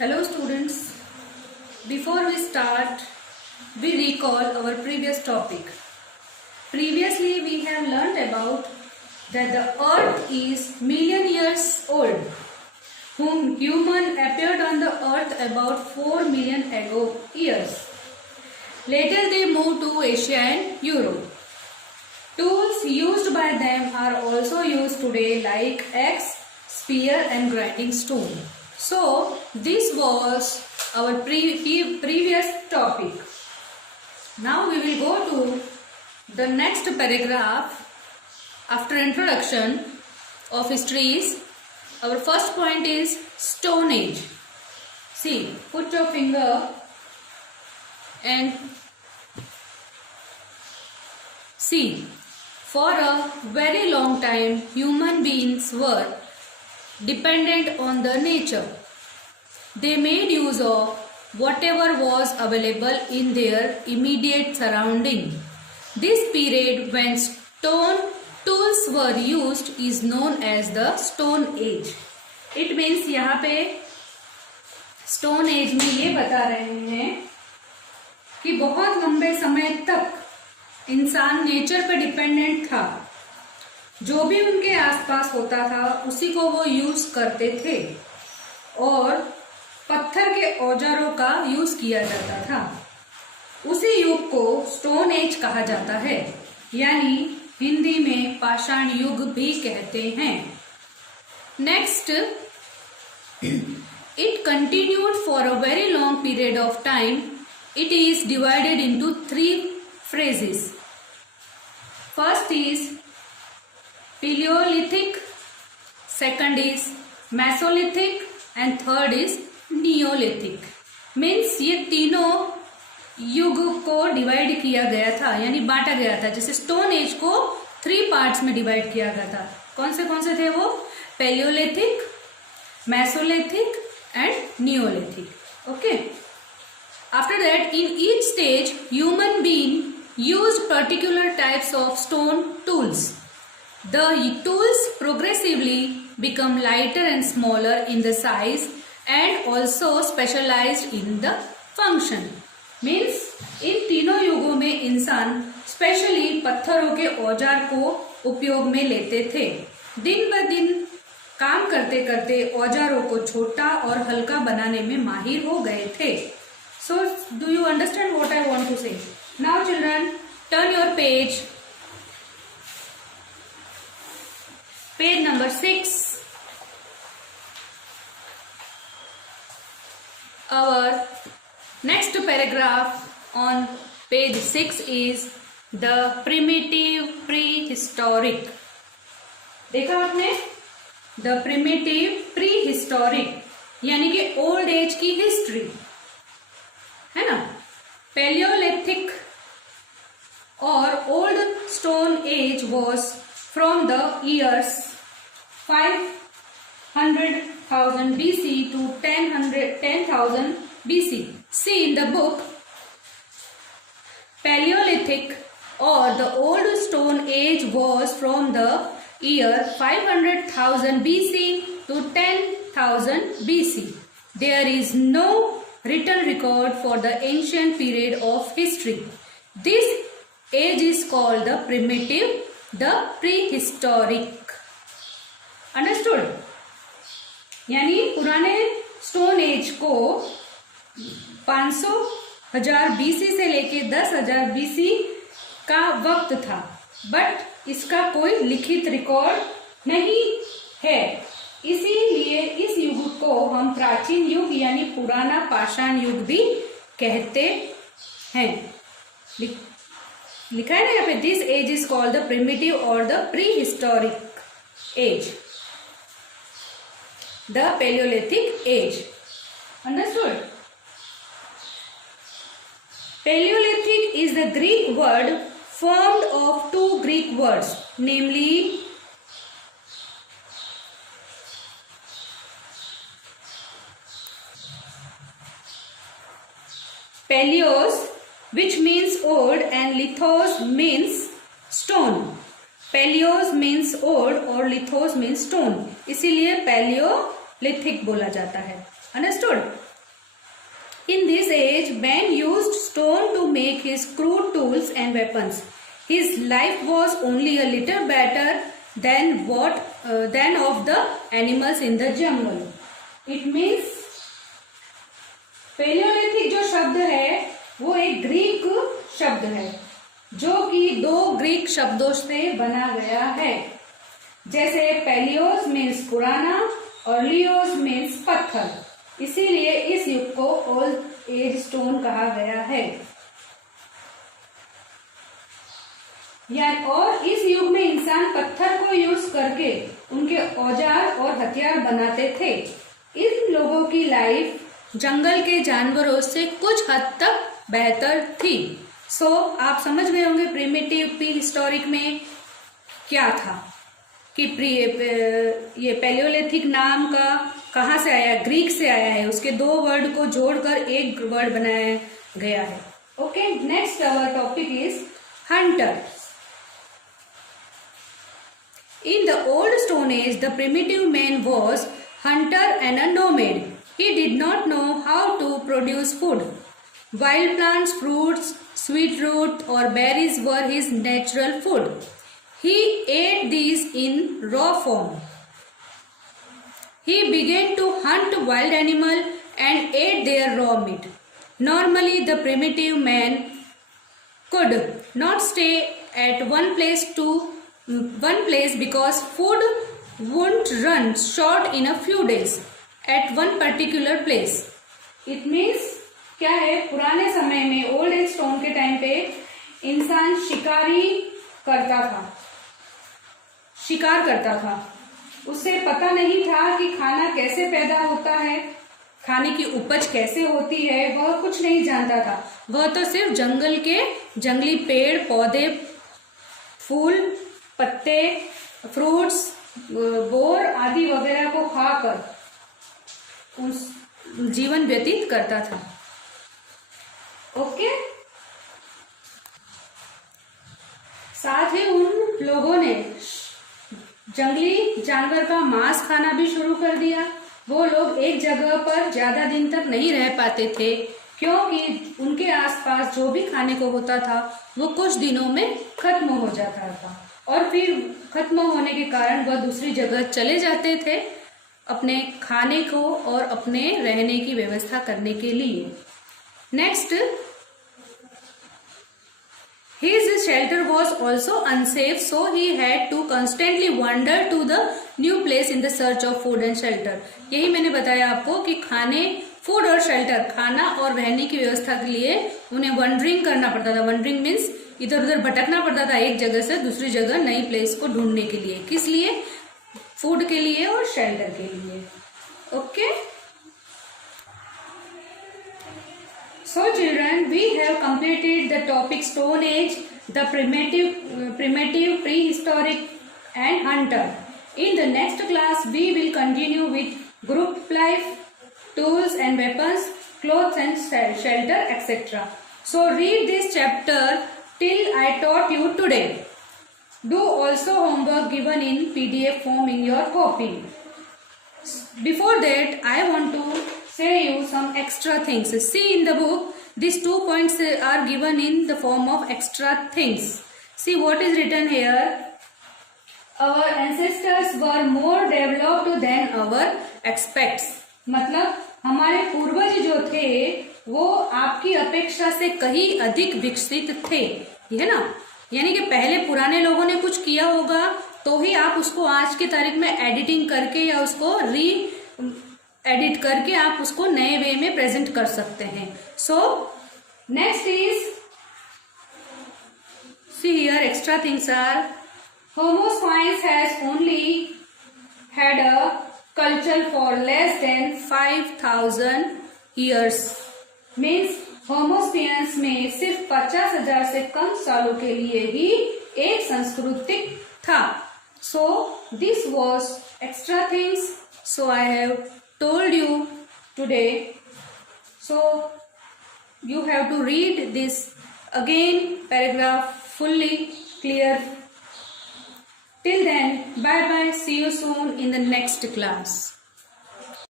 Hello students, before we start, we recall our previous topic. Previously we have learnt about that the earth is million years old, whom human appeared on the earth about 4 million years. Later they moved to Asia and Europe. Tools used by them are also used today like axe, spear and grinding stone. So this was our previous topic. Now we will go to the next paragraph after introduction of histories. Our first point is Stone Age. See, put your finger and see. For a very long time, human beings were dependent on the nature. They made use of whatever was available in their immediate surrounding. This period when stone tools were used is known as the Stone Age. It means यहाँ पे Stone Age में ये बता रहे हैं कि बहुत लंबे समय तक इंसान नेचर पे डिपेंडेंट था. जो भी उनके आसपास होता था उसी को वो यूज करते थे और पत्थर के औजारों का यूज किया जाता था. उसी युग को स्टोन एज कहा जाता है, यानी हिंदी में पाषाण युग भी कहते हैं. Next, it continued for a very long period of time. It is divided into 3 phases. First is Paleolithic, second is Mesolithic and third is Neolithic. Means ये तीनों युग को डिवाइड किया गया था, यानी बांटा गया था. जैसे स्टोन एज को 3 पार्ट्स में डिवाइड किया गया था. कौन से थे वो? Paleolithic, Mesolithic and Neolithic. Okay. After that, in each stage, human being used particular types of stone tools. The tools progressively become lighter and smaller in the size and also specialized in the function. Means इन तीनों युगों में इंसान specially पत्थरों के औजार को उपयोग में लेते थे. दिन ब दिन काम करते करते औजारों को छोटा और हल्का बनाने में माहिर हो गए थे. So, do you understand what I want to say? Now children, turn your page number 6. Our next paragraph on page 6 is the primitive prehistoric. देखा आपने? The primitive prehistoric यानी कि ओल्ड एज की हिस्ट्री है ना. Paleolithic or old stone age was from the years 500,000 BC to 10,000 BC. See in the book, Paleolithic or the old stone age was from the year 500,000 BC to 10,000 BC. There is no written record for the ancient period of history. This age is called the primitive, the prehistoric. Understood? यानी पुराने stone age को 500,000 BC से लेके 10,000 BC का वक्त था, but इसका कोई लिखित रिकॉर्ड नहीं है. इसीलिए इस युग को हम प्राचीन युग यानी पुराना पाषाण युग भी कहते हैं. लिखा है ना यहाँ पे, this age is called the primitive और the prehistoric age, the palaeolithic age. Understood? Palaeolithic is the Greek word formed of 2 Greek words, namely Paleos, which means old, and lithos means stone. Paleos means old और lithos means stone, इसीलिए Palaeolithic बोला जाता है. Understood? In this age, man used stone to make his crude tools and weapons. His life was only a little better than of the animals in the jungle. It means Palaeolithic जो शब्द है वो एक Greek शब्द है जो कि 2 Greek शब्दों से बना गया है. जैसे पैलियोस मीन्स पुराना और लियोस मीन्स पत्थर, इसीलिए इस युग को ओल्ड एज स्टोन कहा गया है. और इस युग में इंसान पत्थर को यूज करके उनके औजार और हथियार बनाते थे. इन लोगों की लाइफ जंगल के जानवरों से कुछ हद तक बेहतर थी. सो आप समझ गए होंगे प्रिमिटिव प्री हिस्टोरिक में क्या था कि ये पैलियोलिथिक नाम का कहाँ से आया, ग्रीक से आया है. उसके 2 वर्ड को जोड़कर एक वर्ड बनाया गया है. Okay, next our topic is hunter. In the old Stone Age, the primitive man was hunter and a nomad. He did not know how to produce food. Wild plants, fruits, sweet root or berries were his natural food. He ate these in raw form. He began to hunt wild animal and ate their raw meat. Normally, the primitive man could not stay at one place because food wouldn't run short in a few days at one particular place. It means क्या है, पुराने समय में old age stone के time पे इंसान शिकार करता था. उसे पता नहीं था कि खाना कैसे पैदा होता है, खाने की उपज कैसे होती है, वह कुछ नहीं जानता था. वह तो सिर्फ जंगल के जंगली पेड़ पौधे, फूल, पत्ते, फ्रूट्स, बोर आदि वगैरह को खाकर उस जीवन व्यतीत करता था. ओके, साथ ही उन लोगों ने जंगली जानवर का मांस खाना भी शुरू कर दिया. वो लोग एक जगह पर ज्यादा दिन तक नहीं रह पाते थे क्योंकि उनके आसपास जो भी खाने को होता था वो कुछ दिनों में खत्म हो जाता था और फिर खत्म होने के कारण वह दूसरी जगह चले जाते थे अपने खाने को और अपने रहने की व्यवस्था करने के लिए. Next, his shelter was also unsafe, so he had to constantly wander to the new place in the search of food and shelter. यही मैंने बताया आपको कि फूड और शेल्टर, खाना और रहने की व्यवस्था के लिए उन्हें वंडरिंग करना पड़ता था. वंडरिंग मीन्स इधर उधर भटकना पड़ता था एक जगह से दूसरी जगह नई प्लेस को ढूंढने के लिए. किस लिए? फूड के लिए और शेल्टर के लिए. Okay, so children, we have completed the topic Stone Age, the primitive, prehistoric and hunter. In the next class, we will continue with group life, tools and weapons, clothes and shelter, etc. So read this chapter till I taught you today. Do also homework given in PDF form in your copy. Before that, I want to say you some extra things. See in the book, these 2 points are given in the form of extra things. See what is written here. Our ancestors were more developed than our expects. मतलब हमारे पूर्वज जो थे वो आपकी अपेक्षा से कहीं अधिक विकसित थे, है ना. यानी कि पहले पुराने लोगों ने कुछ किया होगा तो ही आप उसको आज की तारीख में एडिटिंग करके या उसको एडिट करके आप उसको नए वे में प्रेजेंट कर सकते हैं. So next is, see here extra things are, homo sapiens has only had a culture for less than 5000 years. Means homo sapiens में सिर्फ 50,000 से कम सालों के लिए ही एक सांस्कृतिक था. So this was extra things. So I have told you today, so you have to read this again paragraph fully clear. Till then, bye bye, see you soon in the next class.